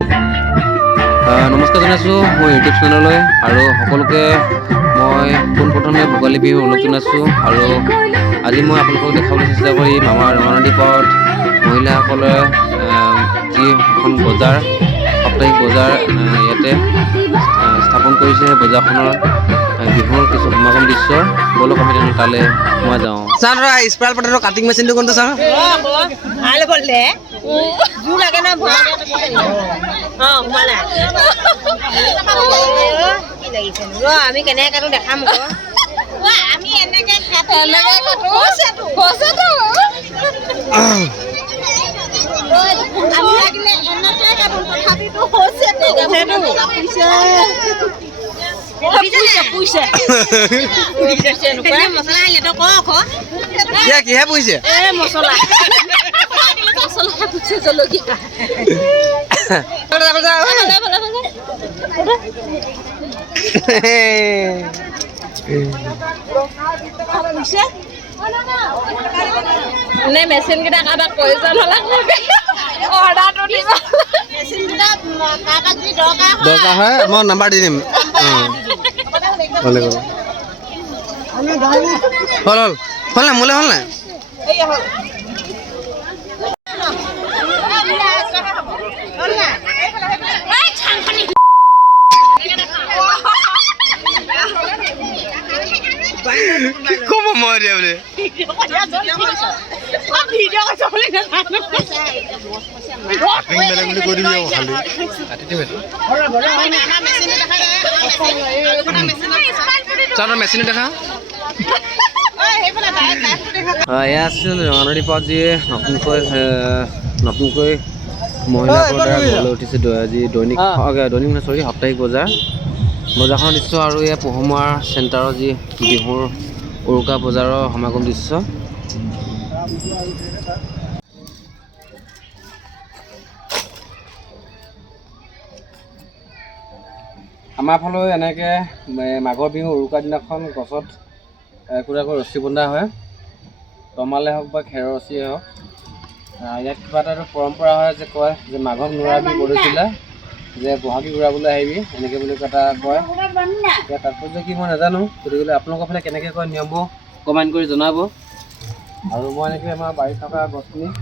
নমস্কাৰ জনাইছোঁ মোৰ ইউটিউব চেনেললৈ আৰু সকলোকে মই পোনপ্ৰথমে ভোগালী বিহু ওলগ জনাইছোঁ আৰু আজি মই আপোনালোকক দেখাবলৈ চেষ্টা কৰিম আমাৰ ৰঙানদী পাৰত মহিলাসকলে যি এখন বজাৰ সাপ্তাহিক বজাৰ ইয়াতে স্থাপন কৰিছে। সেই বজাৰখনৰ বিহুৰ কিছু সমাগম দৃশ্য বলক আমি তালৈ সোমাই যাওঁ। চাৰ স্প্ৰাইল পটেটো কাটিং মেচিনটো কোনটো চাৰ? ভাল বললে জোৰ লাগে না ভয় কি লাগিছে আমি কেনেকে কাটো দেখাম আকৌ আমি এনেকে কাটো কিহে পুহিছে? মছলা মেচিন কেইটা কাৰোবাক প্ৰয়োজন হ'লে অৰ্ডাৰটো দিব। দৰকাৰ হয় মই নাম্বাৰ দি দিম। হ'ল হ'ল নাই মোলৈ হ'ল নাই? খুব সময় দিয়ে বোলে মেচিন দেখা। এয়া আছিল ৰঙানদী পাৰত যি নতুনকৈ মহিলাসকলৰ দ্বাৰা গঢ়লৈ উঠিছে আজি দৈনিক সাপ্তাহিক বজাৰখনৰ দৃশ্য আৰু এয়া পোহমৰা চেণ্টাৰৰ যি বিহুৰ উৰুকা বজাৰৰ সমাগম দৃশ্য। আমাৰ ফালেও এনেকৈ মাঘৰ বিহু উৰুকা দিনাখন গছত একোটাকৈ ৰছী বন্ধা হয়, তমালে হওক বা খেৰৰ ৰছীয়ে হওক। ইয়াত কিবা এটা পৰম্পৰা হয় যে কয় যে মাঘক নুৰাবি কৰিছিলে যে বহাগী উৰাবলৈ আহিবি এনেকৈ বুলি এটা কয়। এতিয়া তাৎপৰ্য কি মই নাজানো, গতিকে আপোনালোকৰ ফালে কেনেকৈ কয় নিয়মবোৰ কমেণ্ট কৰি জনাব। আৰু মই এনেকৈ আমাৰ বাৰীত থকা গছবিলাক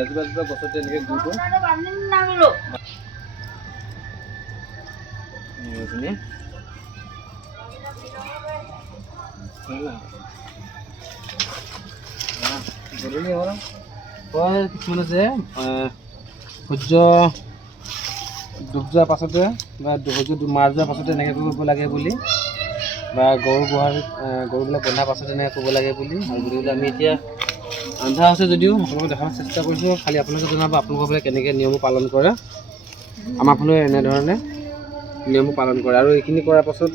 এজোপা এজোপা গছতে এনেকৈ গুড়টো গধূলি হ'ল কিছুমান আছে সূৰ্য ডুব যোৱাৰ পাছতে বা সূৰ্য মাৰ যোৱাৰ পাছতে এনেকৈ কৰিব লাগে বুলি, বা গৰুবিলাক বন্ধাৰ পাছতে এনেকৈ কৰিব লাগে বুলি। আৰু গতিকে আমি এতিয়া আন্ধাৰ হৈছে যদিও আপোনালোকক দেখাবলৈ চেষ্টা কৰিছোঁ। খালি আপোনালোকে জনাব আপোনালোকৰ ফালে কেনেকৈ নিয়মবোৰ পালন কৰে। আমাৰ ফালে এনেধৰণে নিয়মবোৰ পালন কৰে। আৰু এইখিনি কৰাৰ পাছত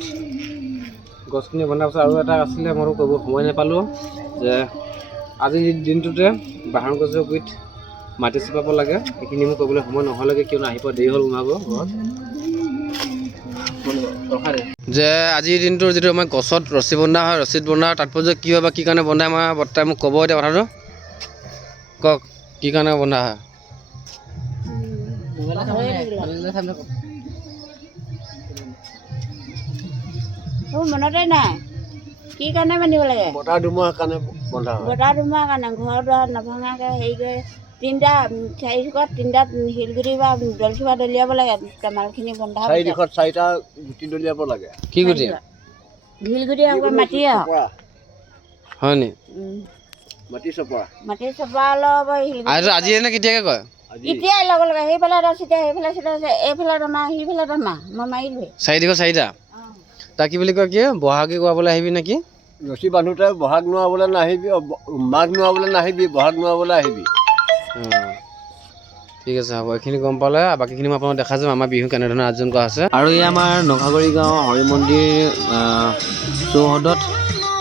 গছখিনি বন্ধাৰ পাছত আৰু এটা আছিলে, মইতো কৰিব সময় নাপালোঁ, যে আজিৰ দিনটোতে বাহৰ গছৰ গুৰিত মাটি চপাব লাগে। এইখিনি মোৰ কৰিবলৈ সময় নহ'লেগৈ, কিয়নো আহি পোৱা দেৰি হ'ল বনাব ঘৰত। যে আজিৰ দিনটোৰ যিটো আমাৰ গছত ৰছী বন্ধা হয়, ৰছীত বন্ধা তাৎপৰ্য কি হয় বা কি কাৰণে বন্ধা আমাৰ বৰ্তাই মোক ক'ব। এতিয়া কথাটো কওক, কি কাৰণে বন্ধা হয়? মনতে নাই কি কাৰণে বান্ধিব লাগে? বতাহ ধুমুহাৰ কাৰণে বন্ধা হয়। বতাহ ধুমুহাৰ কাৰণে ঘৰ দুৱাৰ নভঙাকৈ হেৰি কৰি চাৰিদিশত তিনিটা শিলগুটি বা দলচুৱা দলিয়াব লাগে। মালখিনি বন্ধা চাৰিদিশত চাৰিটা গুটি দলিয়াব লাগে। কি গুটি? শিলগুটি হওক মাটি হওক হয় নি? মাটি চপৰা অলপ আজি এনে কেতিয়াকৈ কয়? এতিয়াই ল'ব লাগে। সেইফালে এটা চিটা, সেইফালে চিটা আছে, এইফালে টমা, সেইফালে টমা। মই মাৰিলোৱে চাৰিদিশত চাৰিটা। তাক কি বুলি কয়, কি বহাগী কৰাবলৈ আহিবি নেকি? ৰছী বান্ধোতে বহাগ নোৱাবলৈ নাহিবি, মাঘ নোৱাবলৈ নাহিবি, বহাগ নোৱাবলৈ আহিবি। ঠিক আছে, হ'ব। এইখিনি গম পালে বাকীখিনি মই আপোনাক দেখাই যাম আমাৰ বিহু কেনেধৰণে আয়োজন কৰা আছে। আৰু এই আমাৰ নখাগুৰি গাঁও হৰি মন্দিৰ চৌহদত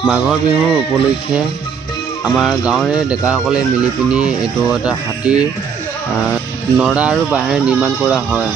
মাঘৰ বিহু উপলক্ষে আমাৰ গাঁৱৰে ডেকাসকলে মিলি পিনি এইটো এটা হাতীৰ নৰা আৰু বাঁহেৰে নিৰ্মাণ কৰা হয়।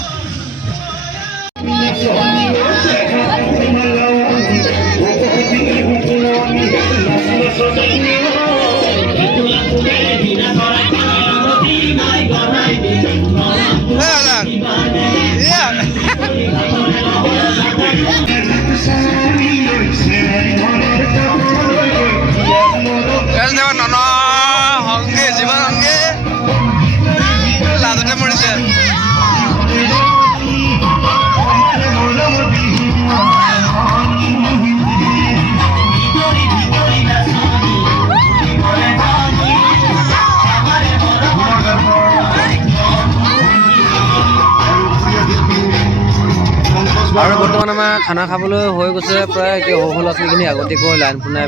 আৰু বৰ্তমান আমাৰ খানা খাবলৈ হৈ গৈছে প্ৰায় এতিয়া সৰু সৰু ল'ৰা ছোৱালীখিনি আগতীয়াকৈ লাইন পোনাই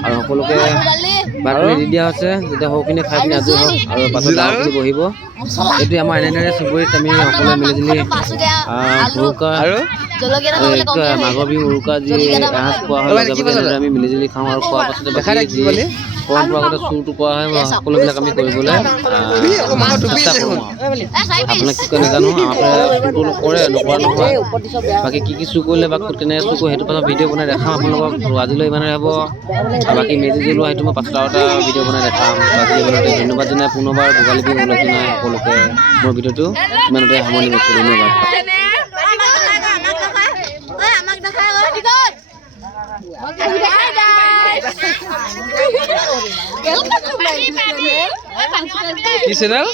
আৰু সকলোকে ভাত দি দিয়া হৈছে যেতিয়া সৰুখিনি খাই পিনি আজৰি হওক আৰু পাছত ডাঙৰখিনি বহিব এইটো আমাৰ এনেদৰে চুবুৰীত আমি সকলোৱে মিলিজুলি উৰুকা আৰু মাঘৰ বিহু উৰুকা যি এসাঁজ খোৱা হয় এনেদৰে আমি মিলিজুলি খাওঁ আৰু খোৱাৰ পাছতে বাকী যি পৰম্পৰাগত চুৰটো কৰা হয় সকলোবিলাক আমি কৰিবলৈ চেষ্টা কৰোঁ আপোনাক কি কয় নাজানো চুৰটো নকৰে নকৰা নহয় বাকী কি চুৰ কৰিলে বা কেনেকৈ চুৰ কৰে সেইটো পাছত ভিডিঅ' বনাই দেখাম আপোনালোকক আজিলৈ ইমানে হ'ব বাকী মেজি জ্বলোৱা সেইটো মই পাছত আৰু এটা ভিডিঅ' বনাই দেখাম আজিলৈ ধন্যবাদ জনাই পুনৰবাৰ ভোগালী বিহু উপলক্ষে জনাই সকলোকে মোৰ ভিডিঅ'টো ইমানতে সামৰণি মাৰিছোঁ ধন্যবাদ কি চেনেল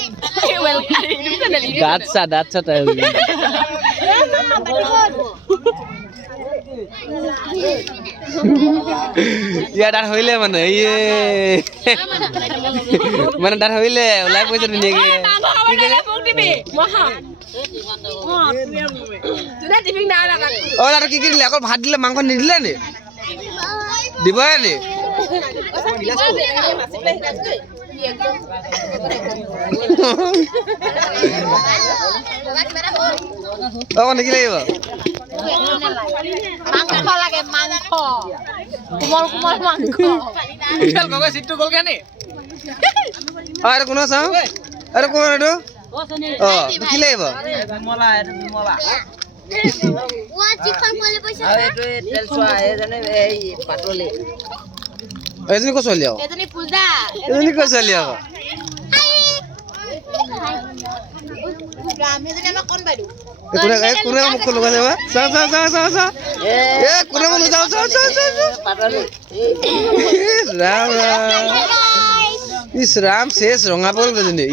দাঁতছা তাই ইয়াৰ দাঁত হৰিলে মানে মানে দাঁত হৰিলে ওলাই পৰিছে ধুনীয়াকে কি দিলে অকল ভাত দিলে মাংস নিদিলে নি দিবহে নি কি লাগিব কোন চাওঁ আৰু কোন এইটো কি লাগিব এজনী ক'ত ছোৱালী আকৌ এজনী ক'ত ছোৱালী আকৌ কোনে মোক লগাই যাবা চা কোনে মোক যাওঁ ৰাম ৰাম ইছ ৰাম শেষ ৰঙা পল এজনী